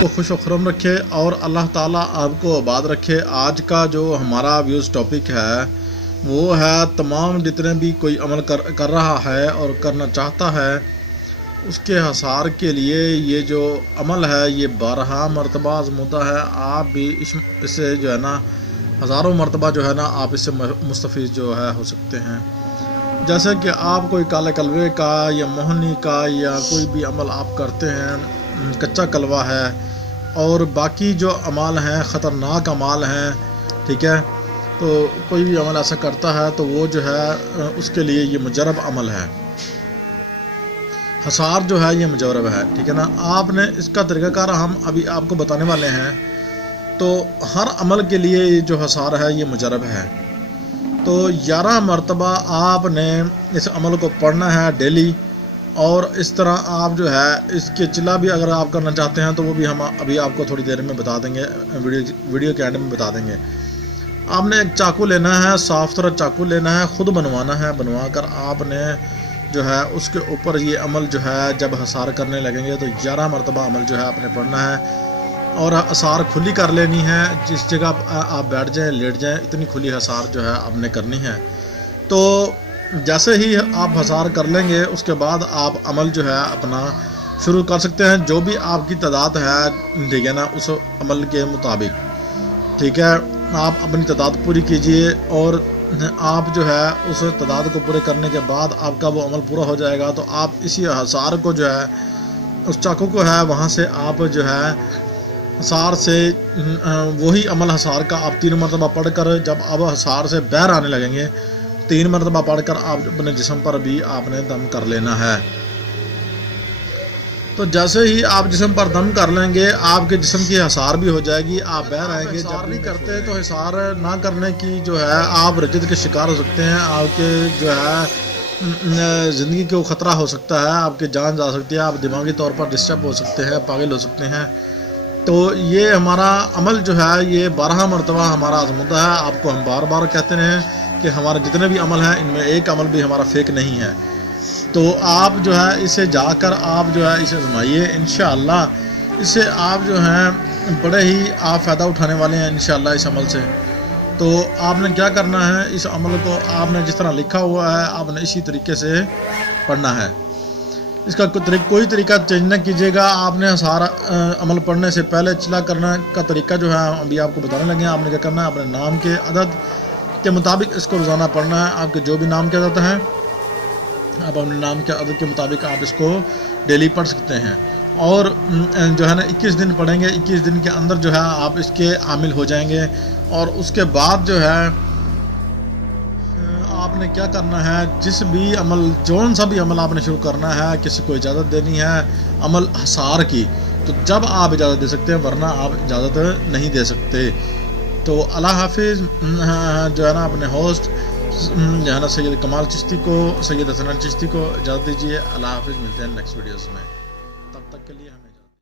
کو خوش و خرم رکھے اور اللہ تعالیٰ آپ کو آباد رکھے۔ آج کا جو ہمارا ویوز ٹاپک ہے وہ ہے تمام جتنے بھی کوئی عمل کر رہا ہے اور کرنا چاہتا ہے اس کے حصار کے لیے یہ جو عمل ہے یہ 12 مرتبہ آزمودہ ہے۔ آپ بھی اس سے جو ہے نا ہزاروں مرتبہ جو ہے نا آپ اس سے مستفید جو ہے ہو سکتے ہیں۔ جیسے کہ آپ کوئی کالے کلوے کا یا موہنی کا یا کوئی بھی عمل آپ کرتے ہیں، کچا کلوہ ہے اور باقی جو اعمال ہیں خطرناک اعمال ہیں، ٹھیک ہے، تو کوئی بھی عمل ایسا کرتا ہے تو وہ جو ہے اس کے لیے یہ مجرب عمل ہے، حصار جو ہے یہ مجرب ہے، ٹھیک ہے نا۔ آپ نے اس کا طریقہ کار ہم ابھی آپ کو بتانے والے ہیں۔ تو ہر عمل کے لیے جو حصار ہے یہ مجرب ہے۔ تو 11 مرتبہ آپ نے اس عمل کو پڑھنا ہے ڈیلی، اور اس طرح آپ جو ہے اس کے چلا بھی اگر آپ کرنا چاہتے ہیں تو وہ بھی ہم ابھی آپ کو تھوڑی دیر میں بتا دیں گے، ویڈیو کے اینڈ میں بتا دیں گے۔ آپ نے ایک چاقو لینا ہے، صاف ستھرا چاقو لینا ہے، خود بنوانا ہے، بنوا کر آپ نے جو ہے اس کے اوپر یہ عمل جو ہے جب حصار کرنے لگیں گے تو 11 مرتبہ عمل جو ہے آپ نے پڑھنا ہے، اور حصار کھلی کر لینی ہے۔ جس جگہ آپ بیٹھ جائیں لیٹ جائیں اتنی کھلی حصار جو ہے آپ نے کرنی ہے۔ تو جیسے ہی آپ حصار کر لیں گے اس کے بعد آپ عمل جو ہے اپنا شروع کر سکتے ہیں، جو بھی آپ کی تعداد ہے، ٹھیک ہے نا، اس عمل کے مطابق، ٹھیک ہے۔ آپ اپنی تعداد پوری کیجئے، اور آپ جو ہے اس تعداد کو پورے کرنے کے بعد آپ کا وہ عمل پورا ہو جائے گا تو آپ اسی حصار کو جو ہے اس چاقو کو ہے وہاں سے آپ جو ہے حصار سے وہی عمل حصار کا آپ 3 مرتبہ پڑھ کر جب آپ حصار سے باہر آنے لگیں گے 3 مرتبہ پڑھ کر آپ اپنے جسم پر بھی آپ نے دم کر لینا ہے۔ تو جیسے ہی آپ جسم پر دم کر لیں گے آپ کے جسم کی حصار بھی ہو جائے گی، آپ باہر آئیں گے۔ حصار نہیں کرتے تو حصار نہ کرنے کی جو ہے آپ رجت کے شکار ہو سکتے ہیں، آپ کے جو ہے زندگی کو خطرہ ہو سکتا ہے، آپ کی جان جا سکتی ہے، آپ دماغی طور پر ڈسٹرب ہو سکتے ہیں، پاگل ہو سکتے ہیں۔ تو یہ ہمارا عمل جو ہے یہ 12 مرتبہ ہمارا آزمودہ ہے۔ آپ کو ہم بار بار کہتے ہیں کہ ہمارے جتنے بھی عمل ہیں ان میں ایک عمل بھی ہمارا فیک نہیں ہے۔ تو آپ جو ہے اسے جا کر آپ جو ہے اسے آزمائیے، انشاءاللہ اس سے آپ جو ہیں بڑے ہی آپ فائدہ اٹھانے والے ہیں انشاءاللہ اس عمل سے۔ تو آپ نے کیا کرنا ہے، اس عمل کو آپ نے جس طرح لکھا ہوا ہے آپ نے اسی طریقے سے پڑھنا ہے، اس کا کوئی طریقہ چینج نہ کیجیے گا۔ آپ نے سارا عمل پڑھنے سے پہلے چلا کرنا کا طریقہ جو ہے ابھی آپ کو بتانے لگے ہیں۔ آپ نے کیا کرنا ہے، اپنے نام کے عدد کے مطابق اس کو روزانہ پڑھنا ہے۔ آپ کے جو بھی نام کے عدد ہیں آپ اپنے نام کے عدد کے مطابق آپ اس کو ڈیلی پڑھ سکتے ہیں، اور جو ہے نا 21 دن پڑھیں گے۔ 21 دن کے اندر جو ہے آپ اس کے عامل ہو جائیں گے، اور اس کے بعد جو ہے آپ نے کیا کرنا ہے، جس بھی عمل جون سا بھی عمل آپ نے شروع کرنا ہے، کسی کو اجازت دینی ہے عمل حصار کی تو جب آپ اجازت دے سکتے ہیں، ورنہ آپ اجازت نہیں دے سکتے۔ تو اللہ حافظ۔ جو ہے نا اپنے ہوسٹ جو ہے نا سید کمال چشتی کو، سید حسن چشتی کو اجازت دیجیے۔ اللہ حافظ، ملتے ہیں نیکسٹ ویڈیوز میں، تب تک کے لیے ہمیں